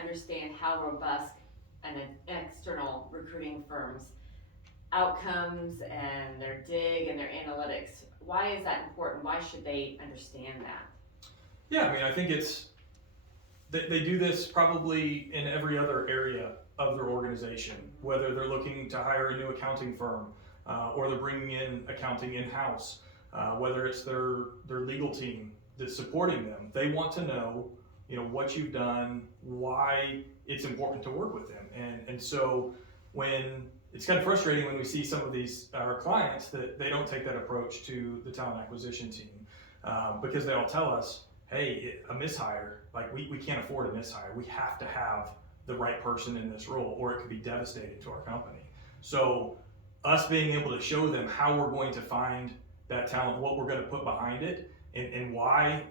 understand how robust an external recruiting firm's outcomes and their dig and their analytics. Why is that important? Why should they understand that? Yeah, I mean, I think they do this probably in every other area of their organization, whether they're looking to hire a new accounting firm or they're bringing in accounting in-house, whether it's their legal team that's supporting them. They want to know, what you've done, why it's important to work with them. And so when it's kind of frustrating when we see some of these our clients that they don't take that approach to the talent acquisition team because they all tell us, hey, a mishire, like we can't afford a mishire. We have to have the right person in this role or it could be devastating to our company. So us being able to show them how we're going to find that talent, what we're going to put behind it, and why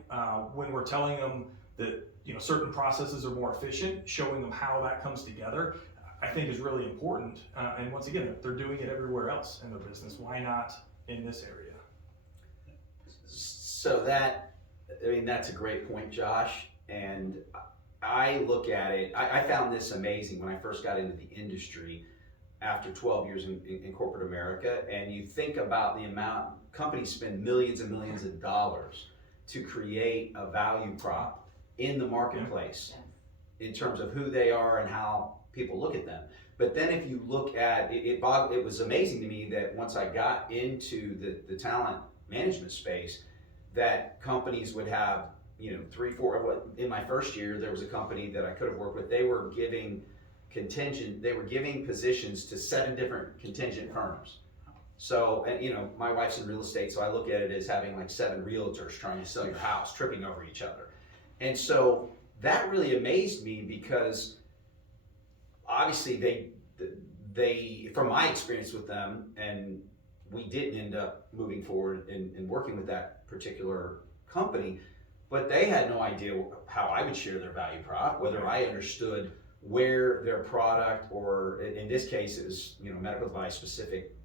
when we're telling them that certain processes are more efficient, showing them how that comes together, I think is really important. And once again, they're doing it everywhere else in their business. Why not in this area? So that's a great point, Josh. And I look at it, I found this amazing when I first got into the industry after 12 years in corporate America. And you think about the amount companies spend millions and millions of dollars to create a value prop in the marketplace in terms of who they are and how people look at them. But then if you look at it, it was amazing to me that once I got into the talent management space, that companies would have, 3, 4, in my first year, there was a company that I could have worked with, they were giving positions to 7 different contingent firms. So, and my wife's in real estate, so I look at it as having like 7 realtors trying to sell your house, tripping over each other. And so that really amazed me because obviously they from my experience with them, and we didn't end up moving forward and working with that particular company, but they had no idea how I would share their value prop, whether I understood where their product, or in this case it was medical device specific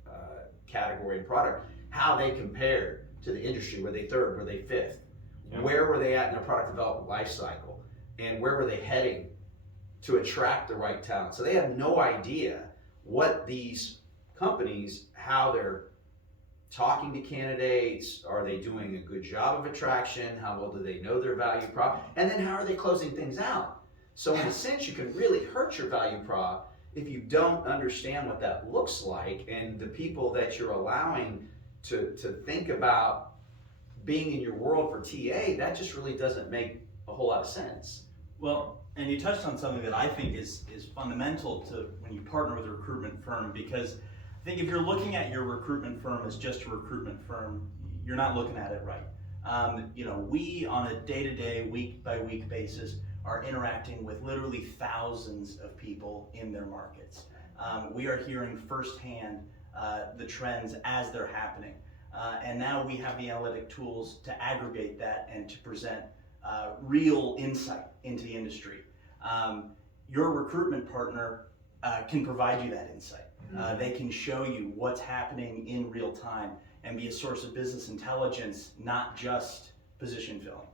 category and product, how they compared to the industry. Were they 3rd, were they 5th? Yeah. Where were they at in their product development life cycle? And where were they heading to attract the right talent? So they have no idea what these companies, how they're talking to candidates, are they doing a good job of attraction, how well do they know their value prop, and then how are they closing things out? So in a sense, you can really hurt your value prop if you don't understand what that looks like, and the people that you're allowing to think about being in your world for TA, that just really doesn't make a whole lot of sense. Well, and you touched on something that I think is fundamental to when you partner with a recruitment firm, because I think if you're looking at your recruitment firm as just a recruitment firm, you're not looking at it right. We on a day-to-day, week-by-week basis are interacting with literally thousands of people in their markets. We are hearing firsthand the trends as they're happening. And now we have the analytic tools to aggregate that and to present real insight into the industry. Your recruitment partner can provide you that insight. They can show you what's happening in real time and be a source of business intelligence, not just position filling.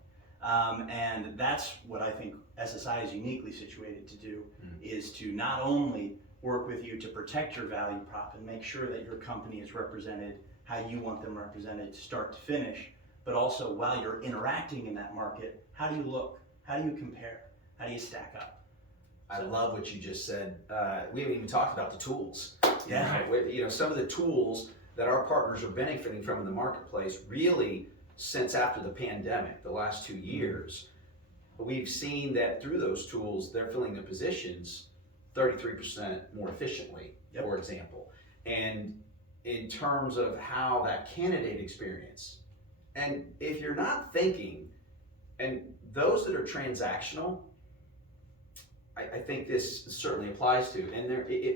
And that's what I think SSI is uniquely situated to do, is to not only work with you to protect your value prop and make sure that your company is represented how you want them represented start to finish, but also while you're interacting in that market, how do you look? How do you compare? How do you stack up? I love what you just said. We haven't even talked about the tools. Yeah. Some of the tools that our partners are benefiting from in the marketplace, really since after the pandemic, the last 2 years, we've seen that through those tools, they're filling the positions 33% more efficiently, for example. And in terms of how that candidate experience, and if you're not thinking, and those that are transactional, I think this certainly applies to, and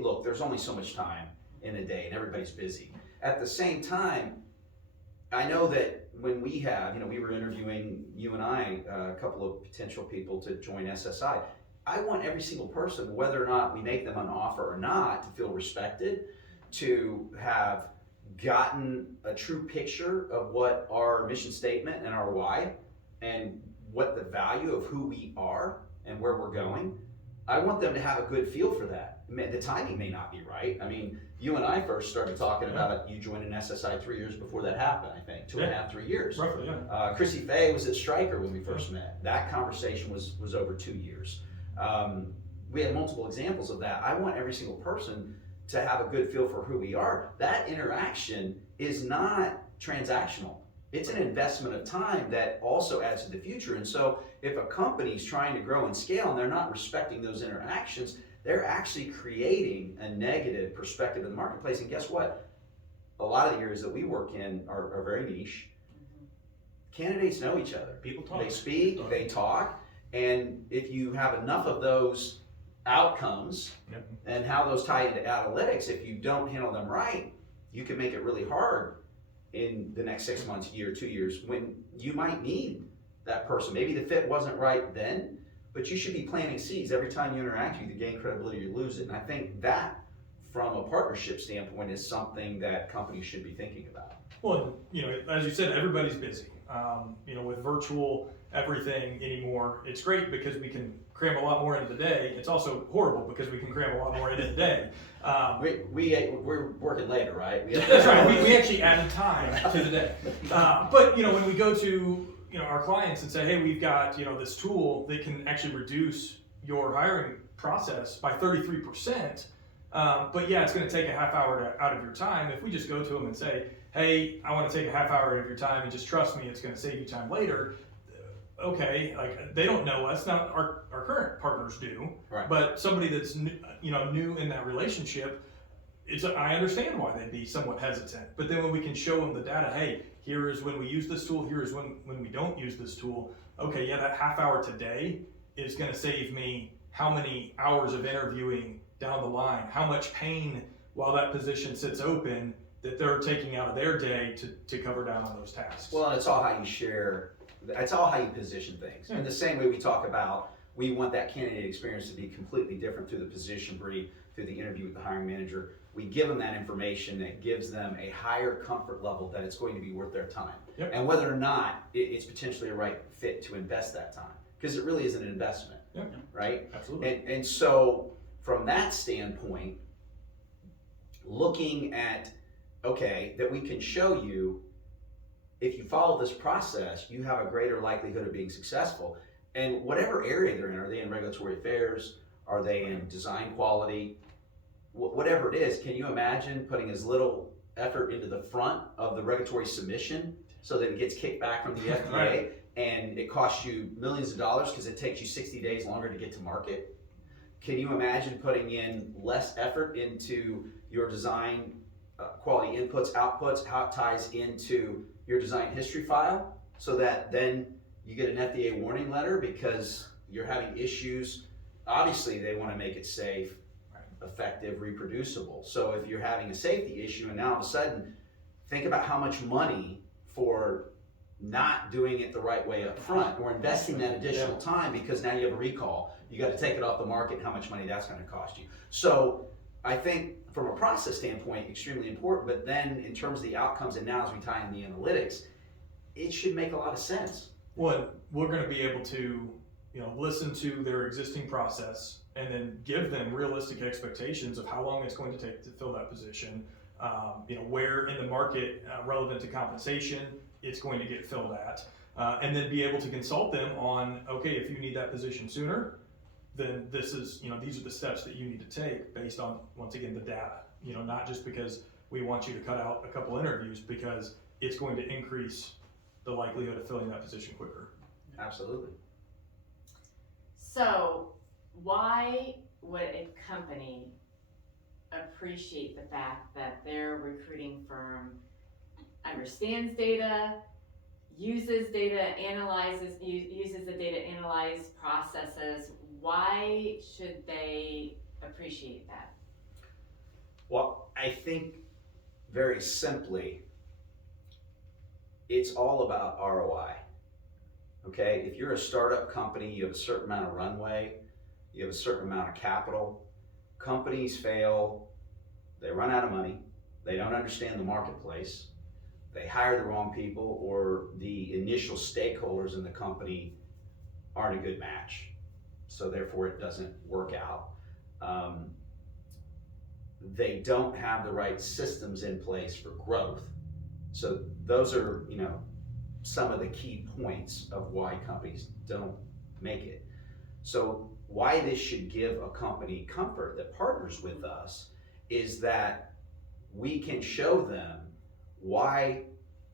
look, there's only so much time in a day and everybody's busy. At the same time, I know that when we have, we were interviewing, you and I, a couple of potential people to join SSI. I want every single person, whether or not we make them an offer or not, to feel respected, to have gotten a true picture of what our mission statement and our why, and what the value of who we are and where we're going. I want them to have a good feel for that. The timing may not be right. I mean, you and I first started talking about you joining SSI 3 years before that happened, I think, 2.5, 3 years. Roughly, yeah. Chrissy Fay was at Stryker when we first met. That conversation was over 2 years. We had multiple examples of that. I want every single person to have a good feel for who we are. That interaction is not transactional. It's an investment of time that also adds to the future. And so if a company's trying to grow and scale and they're not respecting those interactions, they're actually creating a negative perspective in the marketplace. And guess what? A lot of the areas that we work in are very niche. Candidates know each other. People talk. They speak, they talk, and if you have enough of those outcomes Yep. and how those tie into analytics, if you don't handle them right, you can make it really hard in the next 6 months, year, 2 years, when you might need that person. Maybe the fit wasn't right then, but you should be planting seeds every time you interact. You either gain credibility or you lose it. And I think that, from a partnership standpoint, is something that companies should be thinking about. Well, as you said, everybody's busy. With virtual everything anymore, it's great because we can cram a lot more into the day. It's also horrible because we can cram a lot more into the day. We're working later, right? That's right. We actually added time to the day. But when we go to our clients and say, hey, we've got this tool that can actually reduce your hiring process by 33%. But yeah, it's going to take a half hour out of your time. If we just go to them and say, hey, I want to take a half hour out of your time and just trust me, it's going to save you time later. Okay, like they don't know us. Now our current partners do, Right. But somebody that's new in that relationship, I understand why they'd be somewhat hesitant. But then when we can show them the data, hey, here is when we use this tool, here is when we don't use this tool. Okay, yeah, that half hour today is going to save me how many hours of interviewing down the line, how much pain while that position sits open that they're taking out of their day to cover down on those tasks. Well, it's all how you share. It's all how you position things. In the same way we talk about, we want that candidate experience to be completely different through the position brief, through the interview with the hiring manager. We give them that information that gives them a higher comfort level that it's going to be worth their time. Yep. And whether or not it's potentially a right fit to invest that time, because it really is an investment, Yep. right? Absolutely. And so from that standpoint, looking at, okay, that we can show you, if you follow this process, you have a greater likelihood of being successful. And whatever area they're in, are they in regulatory affairs? Are they in design quality? Whatever it is, can you imagine putting as little effort into the front of the regulatory submission so that it gets kicked back from the FDA Right. and it costs you millions of dollars because it takes you 60 days longer to get to market? Can you imagine putting in less effort into your design quality inputs, outputs, how it ties into your design history file, so that then you get an FDA warning letter because you're having issues? Obviously, they want to make it safe, effective, reproducible. So if you're having a safety issue and now all of a sudden, think about how much money for not doing it the right way up front, or investing that additional time because now you have a recall, you got to take it off the market, how much money that's going to cost you. So I think from a process standpoint, extremely important, but then in terms of the outcomes, and now as we tie in the analytics, it should make a lot of sense. Well, we're going to be able to, listen to their existing process and then give them realistic expectations of how long it's going to take to fill that position. Where in the market, relevant to compensation, it's going to get filled at, and then be able to consult them on, okay, if you need that position sooner, then this is, these are the steps that you need to take based on, once again, the data. Not just because we want you to cut out a couple interviews, because it's going to increase the likelihood of filling that position quicker. Absolutely. So why would a company appreciate the fact that their recruiting firm understands data, uses data, uses the data, analyze processes? Why should they appreciate that? Well, I think very simply, it's all about ROI. Okay, if you're a startup company, you have a certain amount of runway, you have a certain amount of capital. Companies fail, they run out of money, they don't understand the marketplace, they hire the wrong people, or the initial stakeholders in the company aren't a good match. so therefore it doesn't work out. They don't have the right systems in place for growth. So those are, some of the key points of why companies don't make it. So why this should give a company comfort that partners with us is that we can show them why,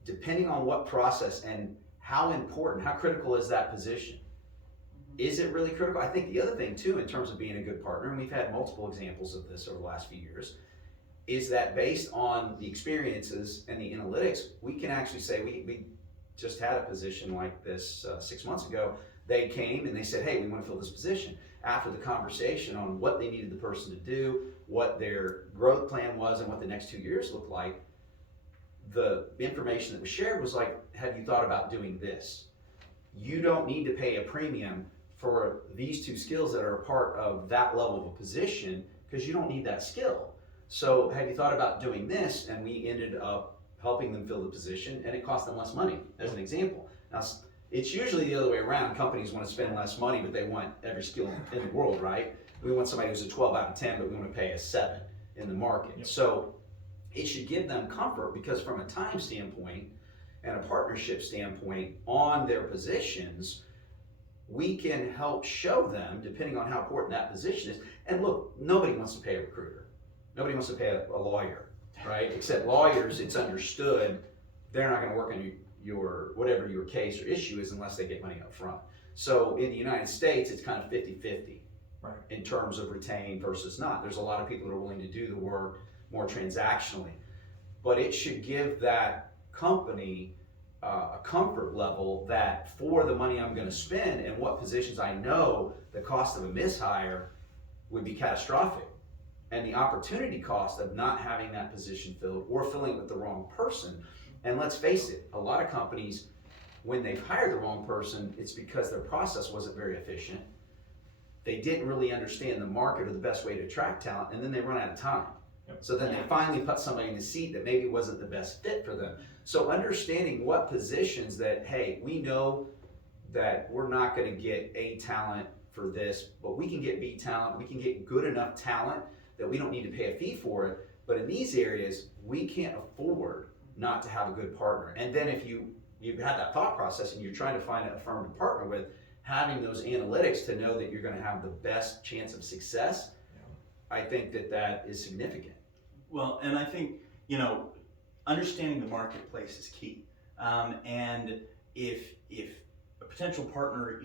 depending on what process and how important, how critical is that position. Is it really critical? I think the other thing too, in terms of being a good partner, and we've had multiple examples of this over the last few years, is that based on the experiences and the analytics, we can actually say, we just had a position like this 6 months ago. They came and they said, hey, we want to fill this position. After the conversation on what they needed the person to do, what their growth plan was, and what the next 2 years looked like, the information that was shared was like, have you thought about doing this? You don't need to pay a premium for these 2 skills that are a part of that level of a position because you don't need that skill. So have you thought about doing this? And we ended up helping them fill the position, and it cost them less money, as an example. Now, it's usually the other way around. Companies want to spend less money, but they want every skill in the world, right? We want somebody who's a 12 out of 10, but we want to pay a 7 in the market. Yep. So it should give them comfort because from a time standpoint and a partnership standpoint on their positions, we can help show them, depending on how important that position is. And look, nobody wants to pay a recruiter. Nobody wants to pay a lawyer, right? Except lawyers, it's understood they're not going to work on your whatever your case or issue is unless they get money up front. So in the United States, it's kind of 50-50 Right. in terms of retained versus not. There's a lot of people that are willing to do the work more transactionally, but it should give that company a comfort level that for the money I'm going to spend and what positions I know the cost of a mishire would be catastrophic, and the opportunity cost of not having that position filled or filling it with the wrong person. And let's face it, a lot of companies, when they've hired the wrong person, it's because their process wasn't very efficient. They didn't really understand the market or the best way to attract talent, and then they run out of time. Yep. So then they finally put somebody in the seat that maybe wasn't the best fit for them. So understanding what positions that, hey, we know that we're not going to get A talent for this, but we can get B talent, we can get good enough talent that we don't need to pay a fee for it. But in these areas, we can't afford not to have a good partner. And then if you've had that thought process and you're trying to find a firm to partner with, having those analytics to know that you're going to have the best chance of success, I think that is significant. Well, and I think, understanding the marketplace is key. And if a potential partner,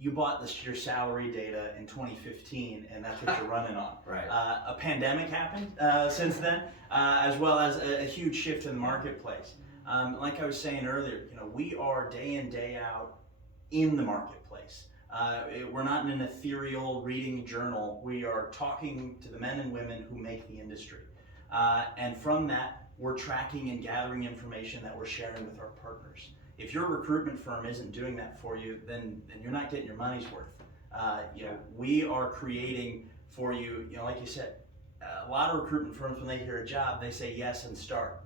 you bought your salary data in 2015 and that's what you're running on. Right. A pandemic happened since then, as well as a huge shift in the marketplace. Like I was saying earlier, we are day in, day out in the marketplace. We're not in an ethereal reading journal. We are talking to the men and women who make the industry. And from that, we're tracking and gathering information that we're sharing with our partners. If your recruitment firm isn't doing that for you, then you're not getting your money's worth. We are creating for you, like you said, a lot of recruitment firms, when they hear a job, they say yes and start.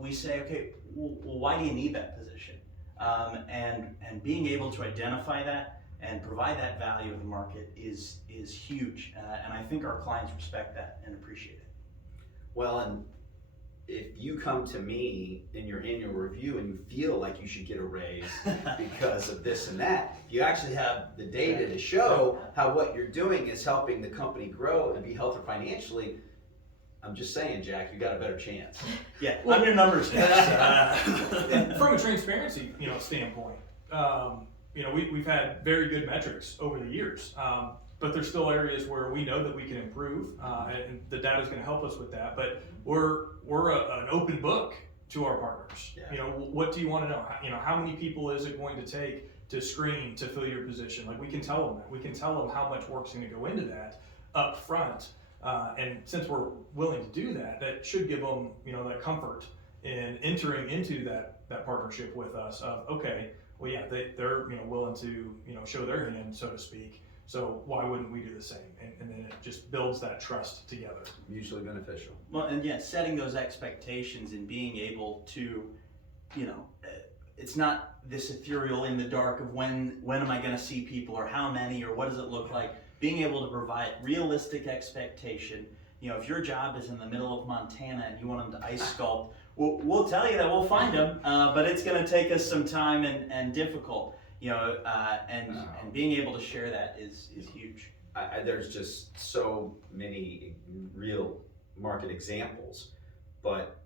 We say, okay, well, why do you need that position? And being able to identify that and provide that value in the market is huge. And I think our clients respect that and appreciate it. Well, and if you come to me in your annual review and you feel like you should get a raise because of this and that, you actually have the data to show how what you're doing is helping the company grow and be healthier financially. I'm just saying, Jack, you got a better chance. Yeah, I'm your numbers guy. From a transparency, standpoint, we've had very good metrics over the years, but there's still areas where we know that we can improve, and the data is going to help us with that. But we're an open book to our partners. Yeah. What do you want to know? How many people is it going to take to screen to fill your position? Like, we can tell them that. We can tell them how much work's going to go into that up front. And since we're willing to do that, that should give them, that comfort in entering into that partnership with us of, okay, well, yeah, they're, willing to, show their hand, so to speak. So why wouldn't we do the same? And then it just builds that trust together. Mutually beneficial. Well, and yeah, setting those expectations and being able to, it's not this ethereal in the dark of when am I going to see people or how many or what does it look like. Being able to provide realistic expectation. You know, if your job is in the middle of Montana and you want them to ice sculpt, we'll tell you that we'll find them, but it's going to take us some time and difficult. You know, and being able to share that is huge. There's just so many real market examples, but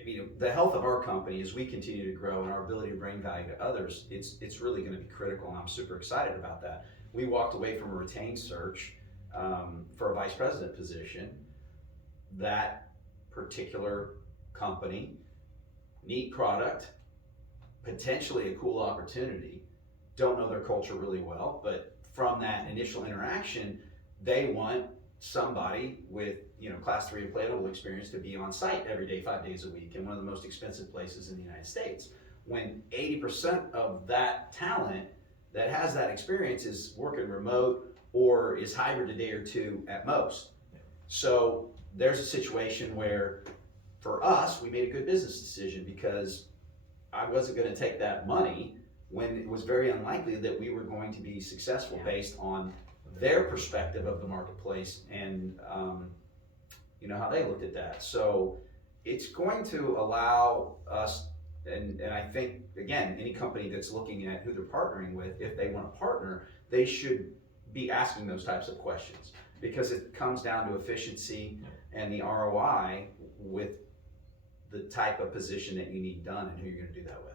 I mean, the health of our company as we continue to grow and our ability to bring value to others, it's really going to be critical, and I'm super excited about that. We walked away from a retained search for a vice president position. That particular company, neat product, potentially a cool opportunity, don't know their culture really well, but from that initial interaction, they want somebody with, you know, class 3 implantable experience to be on site every day, 5 days a week in one of the most expensive places in the United States. When 80% of that talent that has that experience is working remote or is hybrid a day or two at most. So there's a situation where for us, we made a good business decision because I wasn't going to take that money when it was very unlikely that we were going to be successful based on their perspective of the marketplace and you know how they looked at that. So it's going to allow us, and I think again, any company that's looking at who they're partnering with, if they want to partner, they should be asking those types of questions because it comes down to efficiency and the ROI with the type of position that you need done and who you're going to do that with.